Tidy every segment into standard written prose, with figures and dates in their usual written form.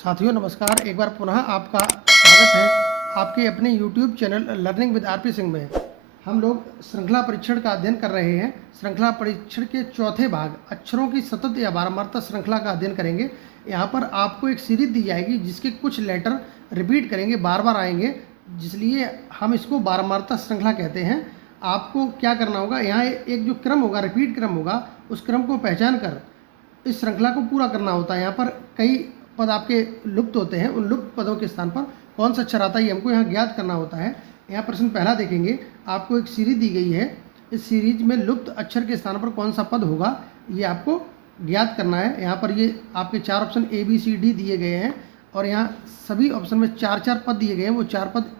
साथियों नमस्कार। एक बार पुनः आपका स्वागत है आपके अपने YouTube channel learning with RP Singh में। हम लोग श्रृंखला परीक्षण का अध्ययन कर रहे हैं। श्रृंखला परीक्षण के चौथे भाग अक्षरों की सतत या बारंबारता श्रृंखला का अध्ययन करेंगे। यहाँ पर आपको एक सीरीज दी जाएगी जिसके कुछ लेटर रिपीट करेंगे, बार बार आएंगे, जिसलिए हम इसको बारंबारता श्रृंखला कहते हैं। आपको क्या करना होगा, यहाँ एक जो क्रम होगा, रिपीट क्रम होगा, उस क्रम को पहचान कर इस श्रृंखला को पूरा करना होता है। यहाँ पर कई पद आपके लुप्त होते हैं, उन लुप्त पदों के स्थान पर कौन सा अक्षर आता है ये हमको यहाँ ज्ञात करना होता है। यहाँ प्रश्न पहला देखेंगे, आपको एक सीरीज दी गई है, इस सीरीज में लुप्त अक्षर के स्थान पर कौन सा पद होगा ये आपको ज्ञात करना है। यहाँ पर ये आपके चार option A B C D दिए गए हैं और यहाँ सभी ऑप्शन में चार चार पद दिए गए हैं। वो चार पद,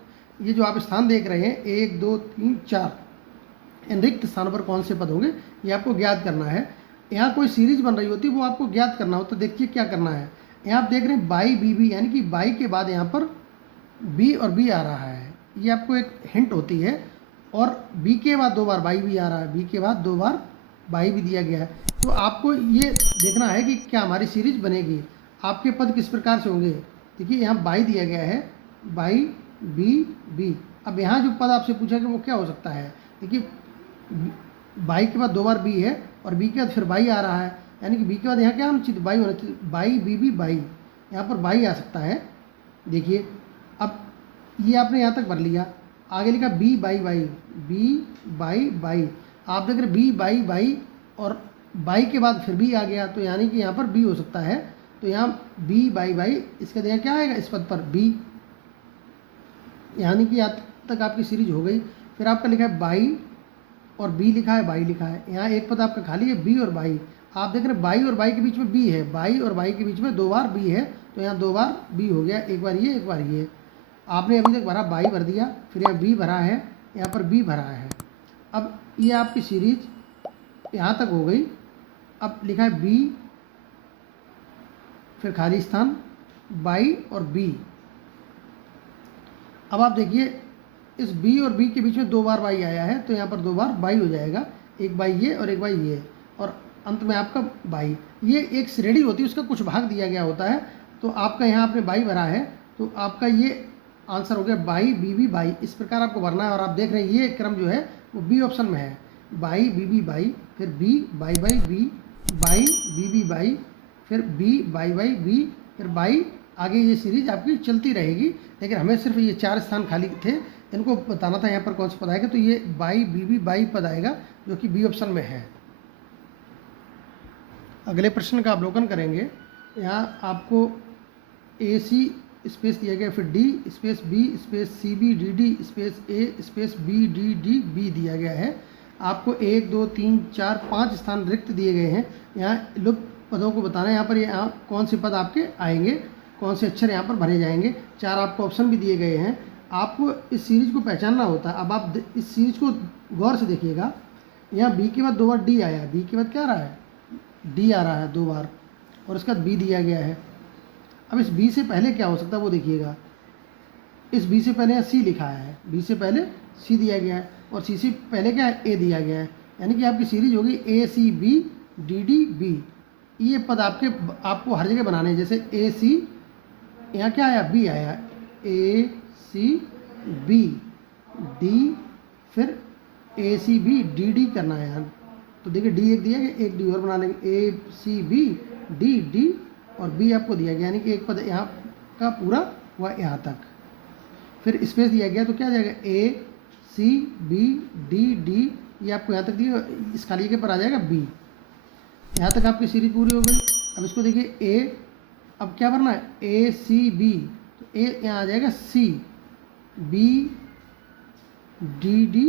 ये जो आप स्थान देख रहे हैं 1 2 3 4, इन रिक्त स्थानों पर कौन से पद होंगे ये आपको ज्ञात करना है। यहाँ कोई सीरीज बन रही होती है वो आपको ज्ञात करना होता है। देखिए क्या करना है, यहाँ आप देख रहे हैं बाई बी बी, यानी कि बाई के बाद यहाँ पर बी और बी आ रहा है, ये आपको एक हिंट होती है। और बी के बाद दो बार बाई भी आ रहा है, बी के बाद दो बार बाई भी दिया गया है। तो आपको ये देखना है कि क्या हमारी सीरीज बनेगी, आपके पद किस प्रकार से होंगे। देखिए यहाँ बाई दिया गया है, बाई बी बी। अब यहाँ जो पद आपसे पूछा कि वो क्या हो सकता है, देखिए बाई के बाद दो बार बी है और बी के बाद फिर बाई आ रहा है, यानी कि बी के बाद यहाँ क्या होना चाहिए, बाई होना चाहिए। बाई बी बी बाई, यहाँ पर बाई आ सकता है। देखिए अब ये आपने यहाँ तक भर लिया, आगे लिखा बी बाई बाई, बी बाई बाई। आप देख रहे बी बाई बाई और बाई के बाद फिर बी आ गया, तो यानी कि यहाँ पर बी हो सकता है। तो यहाँ बी बाई बाई, इसका यहाँ क्या आएगा इस पद पर बी, यानी कि यहाँ तक आपकी सीरीज हो गई। फिर आपका लिखा है बाई और बी लिखा है, बाई लिखा है। यहाँ एक पद आपका खाली है बी और बाई। आप देख रहे हैं बाई और बाई के बीच में बी है, बाई और बाई के बीच में दो बार बी है, तो यहाँ दो बार बी हो गया, एक बार ये एक बार ये। आपने अभी तक भरा बाई भर दिया, फिर यहाँ बी भरा है, यहाँ पर बी भरा है। अब ये आपकी सीरीज यहाँ तक हो गई। अब लिखा है बी, फिर खाली स्थान बाई और बी। अब आप देखिए इस बी और बी के बीच में दो बार बाई आया है, तो यहाँ पर दो बार बाई हो जाएगा, एक बाई ये और एक बाई ये, और अंत में आपका बाई। ये एक श्रेणी होती है, उसका कुछ भाग दिया गया होता है। तो आपका यहाँ आपने बाई भरा है, तो आपका ये आंसर हो गया बाई बी बी बाई। इस प्रकार आपको भरना है। और आप देख रहे हैं ये क्रम जो है वो बी ऑप्शन में है, बाई बी बी बाई, फिर बी बाई बाई बी, बाई बी बी बाई, फिर बी बाई बाई बी, फिर बाई। आगे ये सीरीज आपकी चलती रहेगी, लेकिन हमें सिर्फ ये चार स्थान खाली थे, इनको बताना था यहाँ पर कौन सा पद आएगा। तो ये बाई बी बी बाई पद आएगा जो कि बी ऑप्शन में है। अगले प्रश्न का अवलोकन करेंगे। यहाँ आपको ए सी स्पेस दिया गया, फिर D space B space C B D D space A space B D D B दिया गया है। आपको 1 2 3 4 5 स्थान रिक्त दिए गए हैं। यहाँ लुप्त पदों को बताना है। यहाँ पर यहाँ कौन से पद आपके आएंगे, कौन से अक्षर यहाँ पर भरे जाएंगे। चार आपको ऑप्शन भी दिए गए हैं, आपको इस सीरीज को पहचानना होता है। अब आप इस सीरीज को गौर से देखिएगा। यहाँ बी के बाद दो बार डी आया, बी के बाद क्या आ रहा है, डी आ रहा है दो बार, और उसके बाद बी दिया गया है। अब इस बी से पहले क्या हो सकता है वो देखिएगा। इस बी से पहले सी लिखा है, बी से पहले सी दिया गया है, और सी से पहले क्या है, ए दिया गया है। यानी कि आपकी सीरीज होगी A C B D D B. ये पद आपको हर जगह बनाने हैं। जैसे ए सी, यहाँ क्या आया, बी आया, ए सी बी डी, फिर ए सी बी डी डी करना है यहाँ। तो देखिए डी एक दिया गया, एक डी और बना लेंगे, ए सी बी डी डी और बी आपको दिया गया, यानी कि एक पद यहाँ का पूरा हुआ यहाँ तक। फिर स्पेस दिया गया, तो क्या आ जाएगा, ए सी बी डी डी, ये आपको यहाँ तक दिया, इस खाली के पर आ जाएगा बी। यहाँ तक आपकी सीरीज पूरी हो गई। अब इसको देखिए ए, अब क्या भरना है, ए सी बी, तो ए यहाँ आ जाएगा सी, बी डी डी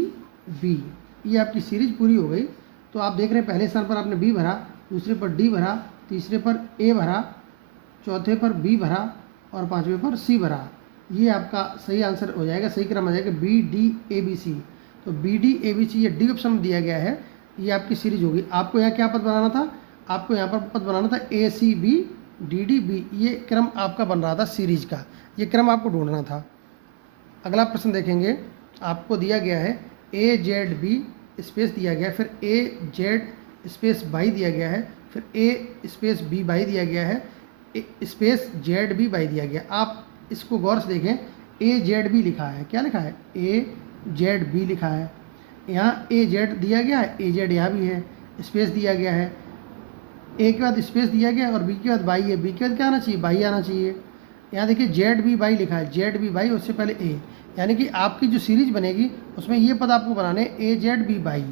बी। ये आपकी सीरीज पूरी हो गई। तो आप देख रहे हैं पहले स्थान पर आपने बी भरा, दूसरे पर डी भरा, तीसरे पर ए भरा, चौथे पर बी भरा और पांचवें पर सी भरा। ये आपका सही आंसर हो जाएगा, सही क्रम आ जाएगा B D A B C. तो B D A B C ये डी ऑप्शन में दिया गया है, ये आपकी सीरीज होगी। आपको यहाँ क्या पद बनाना था, आपको यहाँ पर पद बनाना था A C B D D B. ये क्रम आपका बन रहा था सीरीज का, ये क्रम आपको ढूंढना था। अगला प्रश्न देखेंगे। आपको दिया गया है ए जेड बी स्पेस दिया गया है, फिर ए जेड स्पेस बाई दिया गया है, फिर ए स्पेस बी बाई दिया गया है, स्पेस जेड बी बाई दिया गया। आप इसको गौर से देखें, ए जेड बी लिखा है, क्या लिखा है, ए जेड बी लिखा है। यहाँ ए जेड दिया गया है, ए जेड यहाँ भी है, स्पेस दिया गया है, ए के बाद स्पेस दिया गया और बी के बाद बाई है, बी के बाद क्या आना चाहिए, बाई आना चाहिए। यहाँ देखिए जेड बी बाई लिखा है, जेड बी बाई, उससे पहले ए, यानी कि आपकी जो सीरीज बनेगी उसमें ये पद आपको बनाने A Z B Y,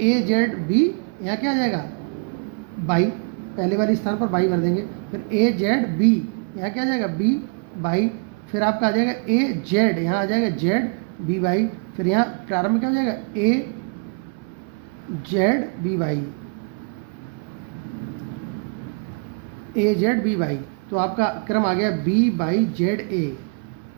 A Z B, यहाँ क्या आ जाएगा, बाई, पहले वाले स्थान पर बाई भर देंगे, फिर ए जेड बी, यहाँ क्या आ जाएगा, बी बाई, फिर आपका आ जाएगा ए जेड, यहाँ आ जाएगा जेड बी बाई, फिर यहाँ प्रारंभ क्या हो जाएगा, A Z B Y, A Z B Y. तो आपका क्रम आ गया B Y Z A,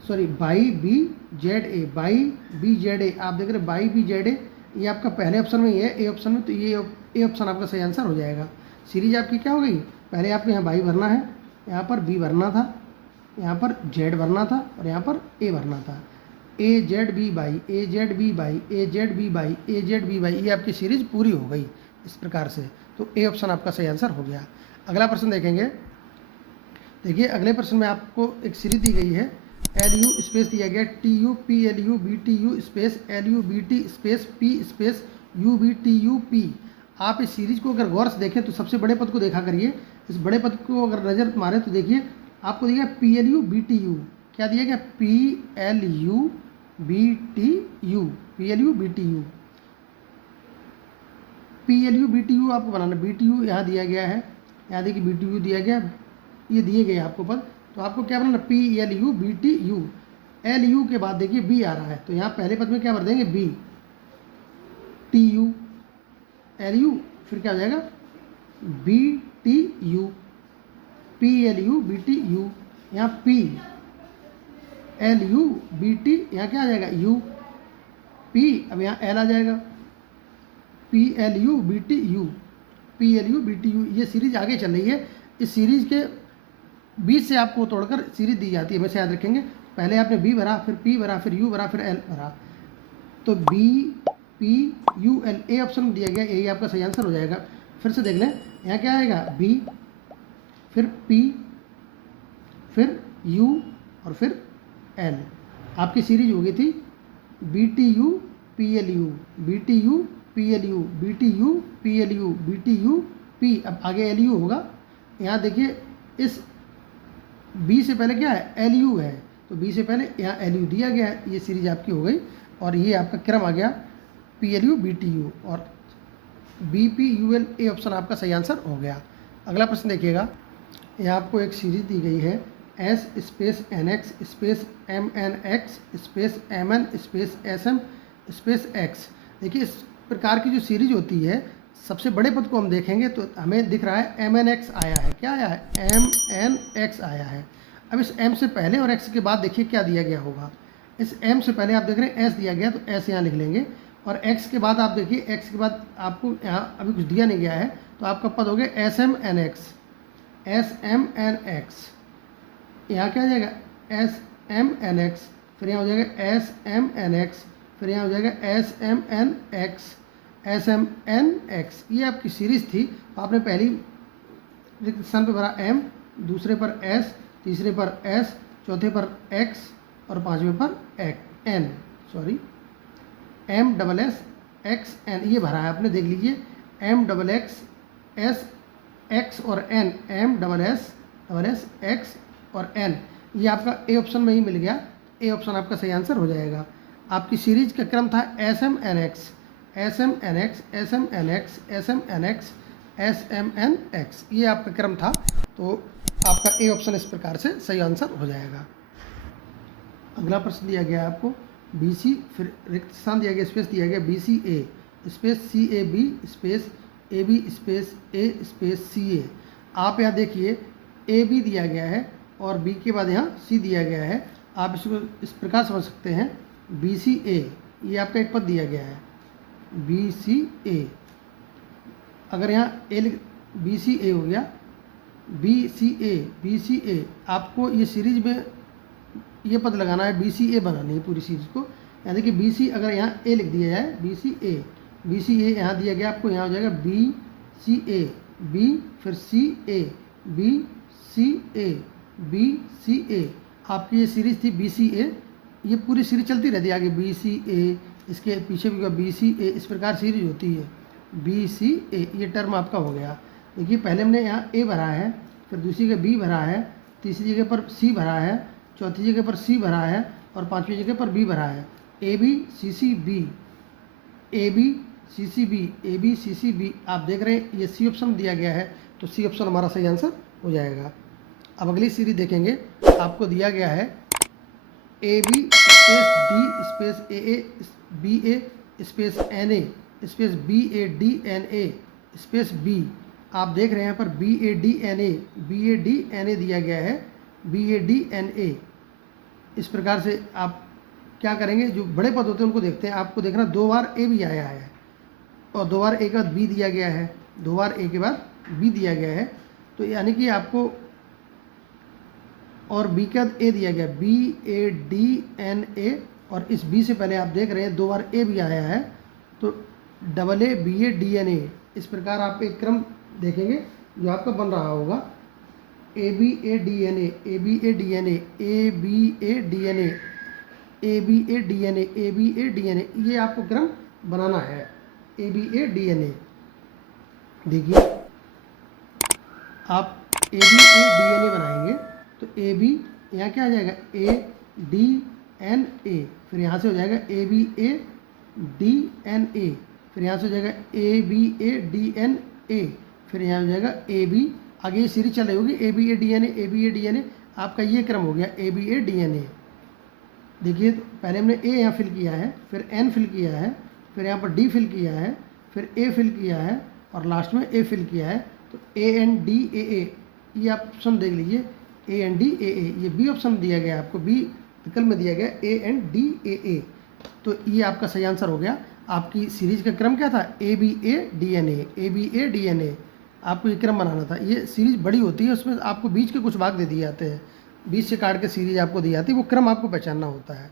sorry Y B Z A, Y B Z A. आप देख रहे हैं बाई बी जेड ए, ये आपका पहले ऑप्शन में ये है, ए ऑप्शन में, तो ये ए ऑप्शन आपका सही आंसर हो जाएगा। सीरीज आपकी क्या हो गई, पहले आपको यहाँ बाई भरना है, यहाँ पर बी भरना था, यहाँ पर जेड भरना था और यहाँ पर ए भरना था। A Z B Y, A Z B Y, A Z B Y, A Z B Y, ये आपकी सीरीज पूरी हो गई इस प्रकार से। तो ए ऑप्शन आपका सही आंसर हो गया। अगला प्रश्न देखेंगे। देखिए अगले प्रश्न में आपको एक सीरीज दी गई है, एल यू स्पेस दिया गया T U P L U B T U space L U B T space P space U B T U P. आप इस सीरीज को अगर गौर से देखें तो सबसे बड़े पद को देखा करिए, इस बड़े पद को अगर नज़र मारे तो देखिए आपको दिया गया P L U B T U, क्या दिया गया, P L U B T U, P L U B T U, P L U B T U आपको बनाना, बी टी यू यहाँ दिया गया है, यहाँ देखिए बी टी यू दिया गया, ये दिए गए आपको पद, तो आपको क्या बनाना, P L U B T U, L U के बाद देखिए बी आ रहा है, तो यहाँ पहले पद में क्या भर देंगे, B T U L U, फिर क्या हो जाएगा, B T U, P L U B T U, यहाँ P L U B T, यहाँ क्या आ जाएगा, यू पी, अब यहाँ एल आ जाएगा, P L U B T U, P L U B T U. ये सीरीज आगे चल रही है, इस सीरीज के बीच से आपको तोड़कर सीरीज दी जाती है, हमेशा याद रखेंगे। पहले आपने बी भरा, फिर पी भरा, फिर यू भरा, फिर एल भरा, तो B P U L, A option दिया गया, ए आपका सही आंसर हो जाएगा। फिर से देख लें, यहाँ क्या आएगा, बी, फिर पी, फिर यू और फिर एल। आपकी सीरीज हो गई थी B T U P L U, B T U P L U, B T U P L U, B T U P, अब आगे एल यू होगा। यहाँ देखिए इस बी से पहले क्या है, एल यू है, तो बी से पहले यहाँ एल यू दिया गया है, ये सीरीज आपकी हो गई और ये आपका क्रम आ गया P L U B T U और B P U L, A option आपका सही आंसर हो गया। अगला प्रश्न देखिएगा, यहाँ आपको एक सीरीज दी गई है, S space N X space M N X space M N space S M space X. देखिए इस प्रकार की जो सीरीज होती है, सबसे बड़े पद को हम देखेंगे तो हमें दिख रहा है एम एन एक्स आया है, क्या आया है, एम एन एक्स आया है। अब इस एम से पहले और एक्स के बाद देखिए क्या दिया गया होगा। इस एम से पहले आप देख रहे हैं एस दिया गया, तो एस यहाँ लिख लेंगे, और एक्स के बाद आप देखिए, एक्स के बाद आपको यहाँ अभी कुछ दिया नहीं गया है, तो आपका पद हो गया S M N X, S M N X, यहाँ क्या हो जाएगा, एस एम एन एक्स, फिर यहाँ हो जाएगा एस एम एन एक्स, फिर यहाँ हो जाएगा S M N X, S M N X. ये आपकी सीरीज थी। आपने पहली रिक्त स्थान पर भरा एम, दूसरे पर एस, तीसरे पर एस, चौथे पर एक्स और पांचवें पर N, sorry M double S X N, ये भरा है आपने, देख लीजिए M double X S X और N, M double S X और एन, ये आपका ए ऑप्शन में ही मिल गया। ए ऑप्शन आपका सही आंसर हो जाएगा। आपकी सीरीज का क्रम था S M N X, S M N X, S M N X, S M N X, S M N X, ये आपका क्रम था। तो आपका ए ऑप्शन इस प्रकार से सही आंसर हो जाएगा। अगला प्रश्न दिया गया आपको बी सी, फिर रिक्त स्थान दिया गया, स्पेस दिया गया B C A space C A B space A B space A space C A. आप यहाँ देखिए ए बी दिया गया है और बी के बाद यहाँ सी दिया गया है। आप इसको इस प्रकार समझ सकते हैं, बी सी ए, ये आपका एक पद दिया गया है बी सी ए, अगर यहाँ ए बी सी ए हो गया, बी सी ए, आपको ये सीरीज में ये पद लगाना है, बी सी ए बनानी है पूरी सीरीज को। यानी कि बी सी, अगर यहाँ ए लिख दिया जाए, बी सी ए यहाँ दिया गया आपको, यहाँ हो जाएगा बी सी ए, बी फिर सी A, B C A, B C ए। आपकी ये सीरीज थी बी सी ए, ये पूरी सीरीज चलती रहती है आगे, बी सी ए, इसके पीछे भी बी सी ए, इस प्रकार सीरीज होती है बी सी ए। ये टर्म आपका हो गया। देखिए पहले हमने यहाँ ए भरा है, फिर दूसरी जगह बी भरा है, तीसरी जगह पर सी भरा है, चौथी जगह पर सी भरा है और पांचवी जगह पर बी भरा है। A B C C B, A B C C B, A B C C B. आप देख रहे हैं ये सी ऑप्शन दिया गया है, तो सी ऑप्शन हमारा सही आंसर हो जाएगा। अब अगली सीरीज देखेंगे, आपको दिया गया है A B space D space A B A space N A space B A D N A space B. आप देख रहे हैं यहाँ पर B A D N A, B A D N A दिया गया है, B A D N A. इस प्रकार से आप क्या करेंगे, जो बड़े पद होते हैं उनको देखते हैं। आपको देखना 2 बार ए भी आया है और 2 बार ए के बाद बी दिया गया है, 2 बार ए के बाद बी दिया गया है, तो यानी कि आपको और बी के बाद ए दिया गया, B A D N A. और इस बी से पहले आप देख रहे हैं 2 बार ए भी आया है, तो double A B A D N A. इस प्रकार आप एक क्रम देखेंगे जो आपका बन रहा होगा, A B A D N A, A B A D N A, A B A D N A, A B A D N A, A B A D N A. ये आपको क्रम बनाना है, A B A D N A. देखिए आप A B A D N A बनाएंगे तो A B यहाँ क्या आ जाएगा, ए डी एन ए, फिर यहाँ से हो जाएगा A B A D N A, फिर यहाँ से हो जाएगा A B A D N A, फिर यहाँ हो जाएगा ए बी। आगे ये सीरीज चल रही होगी, A B A D N A, A B A D N A. आपका ये क्रम हो गया A B A D N A. देखिए तो पहले हमने ए यहाँ फिल किया है, फिर एन फिल किया है, फिर यहाँ पर डी फिल किया है, फिर ए फिल किया है और लास्ट में ए फिल किया है। तो ए एन डी ए, ये आप ऑप्शन देख लीजिए, ए एन डी ए, ये बी ऑप्शन दिया गया आपको, बी विकल्प में दिया गया ए एन डी ए। तो ये आपका सही आंसर हो गया। आपकी सीरीज का क्रम क्या था, A B A D N A, A B A D N A. आपको ये क्रम बनाना था। ये सीरीज बड़ी होती है, उसमें आपको बीच के कुछ भाग दे दिए जाते हैं, बीच से काट के सीरीज आपको दी जाती है, वो क्रम आपको पहचानना होता है।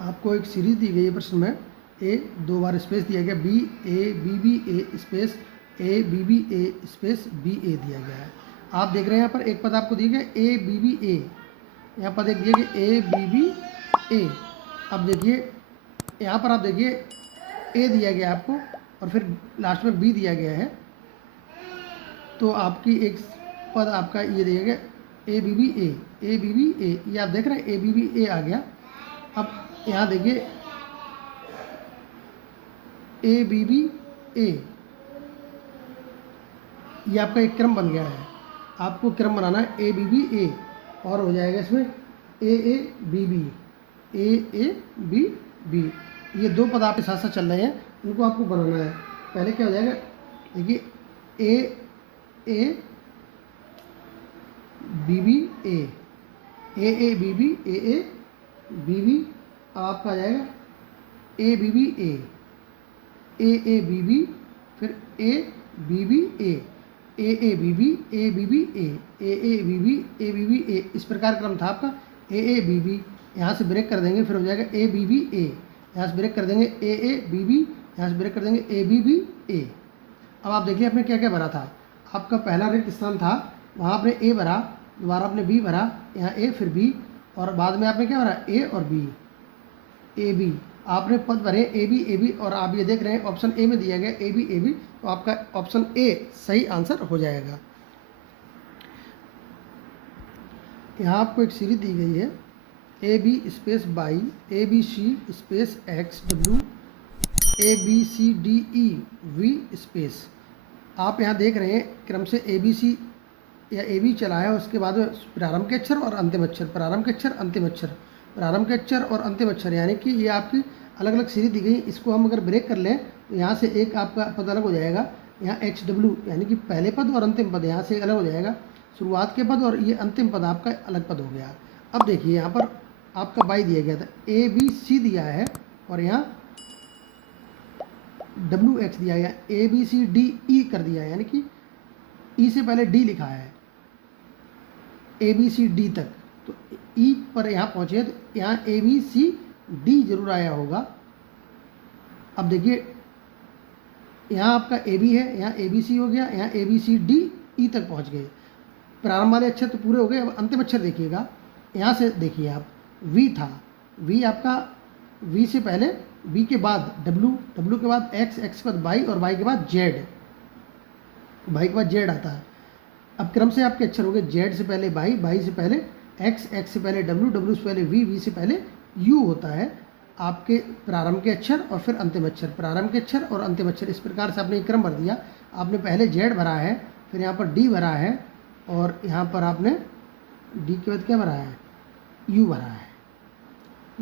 आपको एक सीरीज दी गई है प्रश्न में, ए 2 बार स्पेस दिया गया, B A B B A space A B B A space B A दिया गया है। आप देख रहे हैं यहाँ पर एक पद आपको दिया गया ए बी बी ए, यहाँ पद एक दिया गया ए बी बी ए। अब देखिए यहाँ पर आप देखिए ए दिया गया आपको और फिर लास्ट में बी दिया गया है, तो आपकी एक पद आपका ये दिया गया A B B A, A B B A. ये आप देख रहे हैं ए बी बी ए आ गया। अब यहाँ देखिए ए बी बी ए, ये आपका एक क्रम बन गया है। आपको क्रम बनाना है ए बी बी ए और हो जाएगा इसमें A B B, A B B. ये 2 पद आपके साथ साथ चल रहे हैं, उनको आपको बनाना है। पहले क्या हो जाएगा, देखिए A B B A B B A B B. अब आपका आ जाएगा A B B A B B, फिर A B B A B B, A B B A B B, A B B A. इस प्रकार क्रम था आपका ए बी बी। यहाँ से ब्रेक कर देंगे, फिर हो जाएगा ए बी बी ए, यहाँ से ब्रेक कर देंगे ए बी बी, यहाँ से ब्रेक कर देंगे ए बी बी ए। अब आप देखिए आपने क्या क्या भरा था। आपका पहला रिक्त स्थान था, वहाँ आपने ए भरा, दोबारा आपने बी भरा, यहाँ ए फिर बी, और बाद में आपने क्या भरा ए और बी, ए बी। आपने पद भरे ए बी, और आप ये देख रहे हैं ऑप्शन ए में दिया गया ए बी, तो आपका ऑप्शन ए सही आंसर हो जाएगा। यहाँ आपको एक सीरीज दी गई है, A B space by, A B C space X W, A B C D E V space. आप यहाँ देख रहे हैं क्रम से ए बी सी या ए बी चला है, उसके बाद प्रारंभ के अक्षर और अंतिम अक्षर, प्रारंभ के अक्षर अंतिम अक्षर, प्रारंभ के अक्षर और अंतिम अक्षर, यानी कि ये आपकी अलग अलग सीरीज दी गई। इसको हम अगर ब्रेक कर लें तो यहाँ से एक आपका पद अलग हो जाएगा, यहाँ एच डब्ल्यू यानी कि पहले पद और अंतिम पद, यहाँ से अलग हो जाएगा शुरुआत के पद, और ये अंतिम पद आपका अलग पद हो गया। अब देखिए यहाँ पर आपका बाई दिया गया था, ए बी सी दिया है और यहाँ डब्ल्यू एक्स दिया गया, ए बी सी डी ई कर दिया है, यानी कि ई से पहले डी लिखा है ए बी सी डी तक, तो ई पर यहाँ पहुँचे तो यहाँ ए बी सी डी जरूर आया होगा। अब देखिए यहाँ आपका ए बी है, यहाँ ए बी सी हो गया, यहाँ ए बी सी डी ई तक पहुँच गए। प्रारंभ वाले अक्षर तो पूरे हो गए, अब अंतिम अक्षर देखिएगा। यहाँ से देखिए आप, वी था, वी आपका, वी से पहले, वी के बाद डब्लू, डब्लू के बाद एक्स, एक्स के बाद वाई और वाई के बाद जेड, वाई के बाद जेड आता है। अब क्रम से आपके अक्षर हो गए, जेड से पहले वाई, वाई से पहले एक्स, एक्स से पहले डब्लू, डब्लू से पहले वी, वी से पहले यू होता है आपके प्रारंभ के अक्षर और फिर अंतिम अक्षर, प्रारंभ के अक्षर और अंतिम अक्षर। इस प्रकार से आपने एक क्रम भर दिया। आपने पहले जेड भरा है, फिर यहाँ पर डी भरा है और यहाँ पर आपने डी के बाद क्या भरा है, यू भरा है।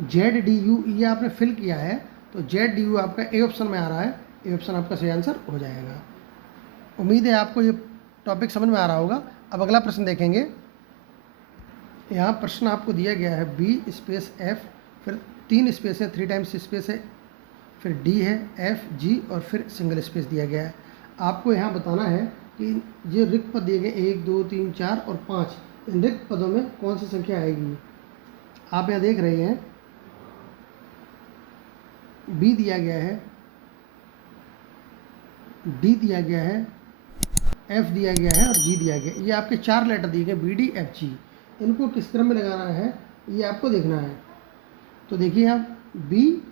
जेड डी यू ये आपने फिल किया है, तो जेड डी यू आपका ए ऑप्शन में आ रहा है। ए ऑप्शन आपका सही आंसर हो जाएगा। उम्मीद है आपको ये टॉपिक समझ में आ रहा होगा। अब अगला प्रश्न देखेंगे। यहाँ प्रश्न आपको दिया गया है बी स्पेस एफ, फिर 3 स्पेस है, 3 टाइम्स स्पेस है, फिर डी है, एफ, जी और फिर सिंगल स्पेस दिया गया है। आपको यहाँ बताना है कि ये रिक्त पद दिए गए 1 2 3 4 और 5, इन रिक्त पदों में कौन सी संख्या आएगी। आप यहाँ देख रहे हैं बी दिया गया है, डी दिया गया है, एफ दिया गया है और जी दिया गया है। ये आपके 4 लेटर दिए गए, बी डी एफ जी। इनको किस क्रम में लगाना है ये आपको देखना है। तो देखिए आप, बी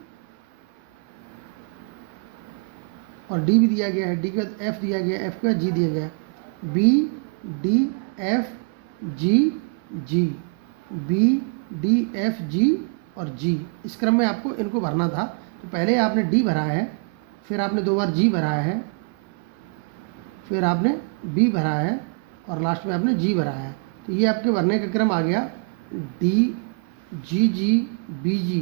और डी भी दिया गया है, डी के बाद एफ दिया गया है, एफ के बाद जी दिया गया है। बी डी एफ जी जी, बी डी एफ जी और जी, इस क्रम में आपको इनको भरना था। तो पहले आपने डी भरा है, फिर आपने 2 बार जी भरा है, फिर आपने बी भरा है और लास्ट में आपने जी भरा है। तो ये आपके भरने का क्रम आ गया डी जी जी बी जी,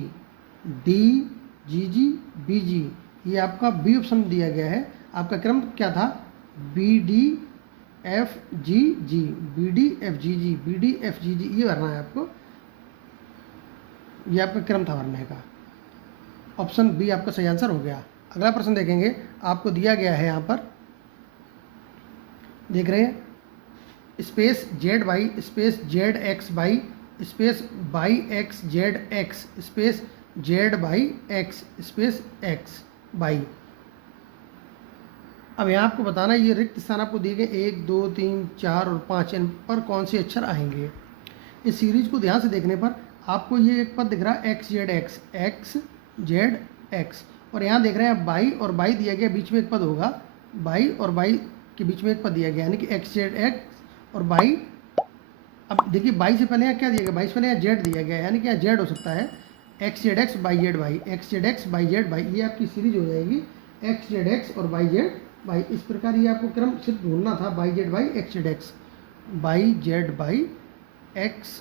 डी जी जी बी जी। ये आपका बी ऑप्शन दिया गया है। आपका क्रम क्या था, बी डी एफ जी जी, बी डी एफ जी जी, बी डी एफ जी जी, ये भरना है आपको। ये आपका क्रम था भरने का। ऑप्शन बी आपका सही आंसर हो गया। अगला प्रश्न देखेंगे। आपको दिया गया है यहाँ पर, देख रहे हैं, space Z Y space Z X Y space Y X Z X space Z Y X space X Y. अब यहाँ आपको बताना है ये रिक्त स्थान आपको दिए गए 1 2 3 4 और 5, इन पर कौन से अक्षर आएंगे। इस सीरीज को ध्यान से देखने पर आपको ये एक पद दिख रहा है x Z x, x Z x, और यहाँ देख रहे हैं बाई और बाई दिया गया, बीच में एक पद होगा, बाई और बाई के बीच में एक पद दिया गया, यानी कि एक्स जेड एक्स और बाई। अब देखिए बाई से पहले यहाँ क्या दिया गया, बाई से पहले यहाँ जेड दिया गया, यानी कि यहाँ जेड हो सकता है, x Z X Y Z Y, X Z X Y Z by. ये आपकी सीरीज हो जाएगी एक्स जेड एक्स और बाई जेड बाई। इस प्रकार ये आपको क्रम सिर्फ ढूंढना था, by Z Y X Z X, Y Z Y X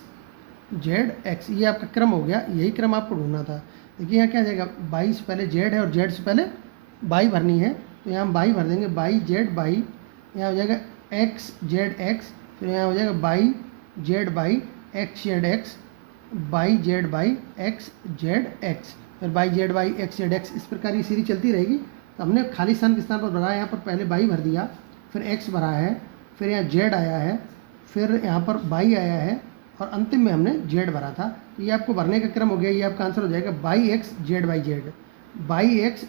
Z x, ये आपका क्रम हो गया। यही क्रम आपको ढूंढना था। देखिए यहाँ क्या जाएगा, बाई से पहले जेड है और जेड से पहले बाई भरनी है, तो यहाँ हम बाई भर देंगे, बाई जेड बाई। यहाँ हो जाएगा एक्स जेड एक्स, फिर यहाँ हो जाएगा Y Z Y X Z X, Y Z Y X Z X, फिर Y Z Y X Z X. इस प्रकार ये सीरीज चलती रहेगी। तो हमने खाली स्थान के स्थान पर भरा है, यहाँ पर पहले बाई भर दिया, फिर एक्स भरा है, फिर यहाँ जेड आया है, फिर यहाँ पर बाई आया है और अंतिम में हमने जेड भरा था। तो ये आपको भरने का क्रम हो गया। ये आपका आंसर हो जाएगा by X Z by Z, Y X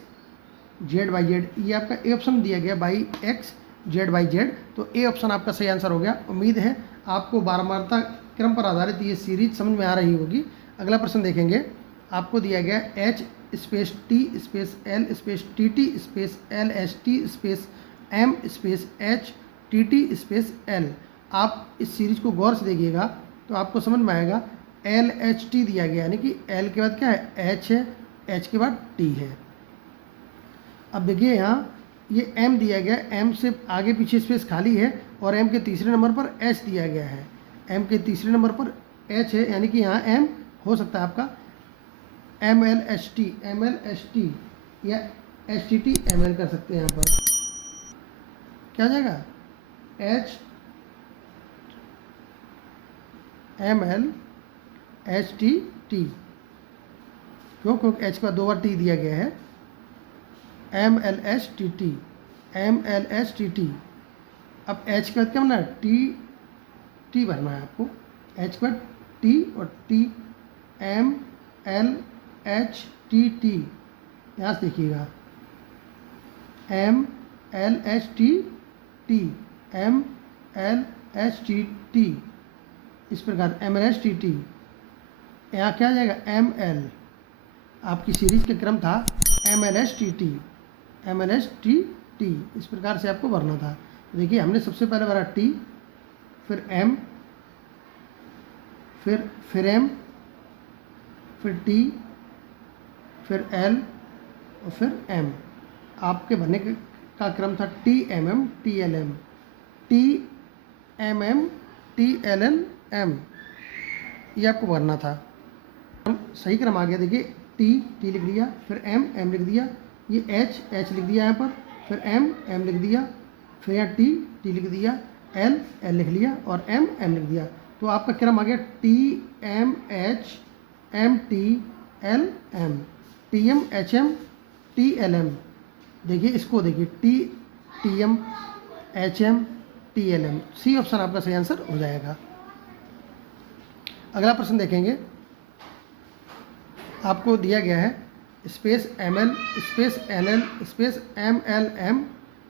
Z by Z. ये आपका ए ऑप्शन दिया गया, by X Z by Z. तो ए ऑप्शन आपका सही आंसर हो गया। उम्मीद है आपको बारंबारता क्रम पर आधारित ये सीरीज समझ में आ रही होगी। अगला प्रश्न देखेंगे। आपको दिया गया H space T space L space T T space L H T space M space H T T space L. आप इस सीरीज को गौर से देखिएगा तो आपको समझ में आएगा। एल एच टी दिया गया, यानी कि एल के बाद क्या है, एच है, एच के बाद टी है। अब देखिए यहाँ ये एम दिया गया, एम से आगे पीछे स्पेस खाली है और एम के तीसरे नंबर पर एच दिया गया है, एम के तीसरे नंबर पर एच है, यानी कि यहाँ एम हो सकता है आपका एम एल एच टी या H T T M L कर सकते हैं। यहाँ पर क्या हो जाएगा, H M L H T T, क्योंकि एच का 2 बार टी दिया गया है, M L H T T, M L H T T. अब एच के बाद क्या बनना है, टी टी भरना है आपको, एच के बाद टी और T, M L H T T. यहाँ से देखिएगा, M L H T T, M L H T T, इस प्रकार M L H T T. यहाँ क्या आ जाएगा एम एल, आपकी सीरीज का क्रम था M L H T T, M L H T T, इस प्रकार से आपको भरना था। देखिए हमने सबसे पहले भरा टी, फिर एम, फिर एम, फिर टी, फिर एल और फिर एम। आपके भरने का क्रम था T M M T L M, T M M T L N M, ये आपको भरना था। सही क्रम आ गया। देखिए टी टी लिख दिया, फिर एम लिख दिया, ये एच लिख दिया यहाँ पर, फिर एम लिख दिया, फिर यहाँ टी लिख दिया, एल लिख लिया और एम लिख दिया। तो आपका क्रम आ गया T M H M T L M, T M H M T L M. देखिए इसको देखिए T M H M T L M, C option आपका सही आंसर हो जाएगा। अगला प्रश्न देखेंगे, आपको दिया गया है space M L space N L space M L M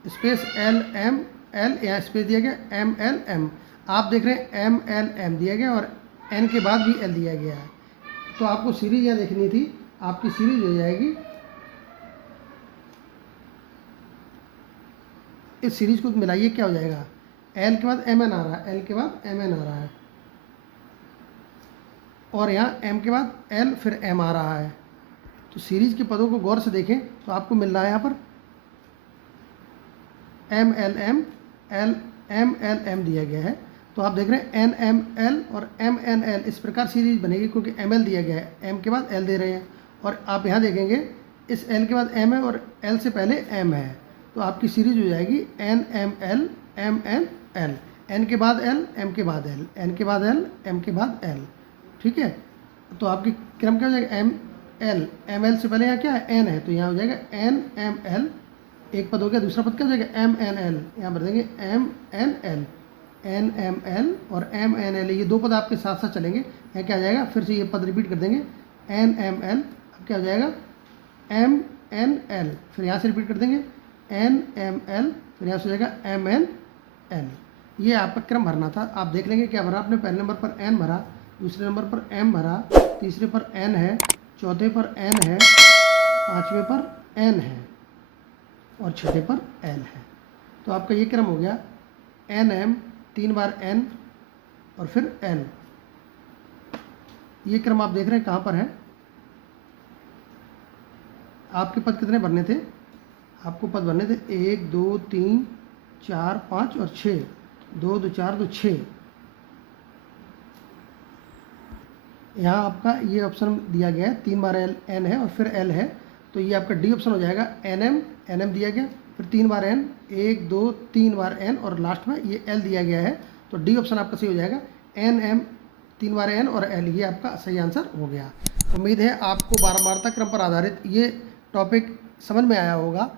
space L M L, यहाँ स्पेस दिया गया एम एल एम। आप देख रहे हैं एम एल एम दिया गया और एन के बाद भी एल दिया गया है। तो आपको सीरीज यहाँ देखनी थी, आपकी सीरीज हो जाएगी, इस सीरीज को मिलाइए क्या हो जाएगा, एल के बाद एम एन आ रहा है, एल के बाद एम एन आ रहा है और यहाँ एम के बाद एल फिर एम आ रहा है। तो सीरीज के पदों को गौर से देखें तो आपको मिल रहा है यहाँ पर एम एल एम एल दिया गया है। तो आप देख रहे हैं एन एम एल और एम एन एल, इस प्रकार सीरीज बनेगी क्योंकि एम एल दिया गया है, एम के बाद एल दे रहे हैं। और आप यहाँ देखेंगे इस एल के बाद एम है और एल से पहले एम है, तो आपकी सीरीज हो जाएगी N M L M N L, N के बाद एल एम के बाद एल, एन के बाद एल एम के बाद एल। ठीक है, तो आपकी क्रम क्या हो जाएगा एम एल से पहले यहाँ क्या है एन है, तो यहाँ हो जाएगा एन एम एल, एक पद हो गया, दूसरा पद क्या हो जाएगा एम एन एल, यहाँ भर देंगे M N L, N M L और एम एन एल, ये दो पद आपके साथ साथ चलेंगे। यहाँ क्या आ जाएगा, फिर से ये पद रिपीट कर देंगे एन एम एल, अब क्या हो जाएगा एम एन एल, फिर यहाँ से रिपीट कर देंगे एन एम एल, फिर यहाँ से हो जाएगा एम एन एल। ये आपका क्रम भरना था। आप देख लेंगे क्या भरा आपने, पहले नंबर पर एन भरा, दूसरे नंबर पर एम भरा, तीसरे पर एन है, चौथे पर एन है, पाँचवें पर एन है और छठे पर एल है। तो आपका ये क्रम हो गया एन एम, 3 बार एन और फिर एल। ये क्रम आप देख रहे हैं कहाँ पर है। आपके पद कितने भरने थे, आपको पद भरने थे 1 2 3 4 5 और 6, 2 2 4 2 6। यहाँ आपका ये ऑप्शन दिया गया है, 3 बार एल एन है और फिर एल है, तो ये आपका डी ऑप्शन हो जाएगा एन एम दिया गया, फिर 3 बार एन, 1 2 3 बार एन और लास्ट में ये एल दिया गया है। तो डी ऑप्शन आपका सही हो जाएगा एन एम, 3 बार एन और एल, ये आपका सही आंसर हो गया। उम्मीद है आपको बारंबारता क्रम पर आधारित ये टॉपिक समझ में आया होगा।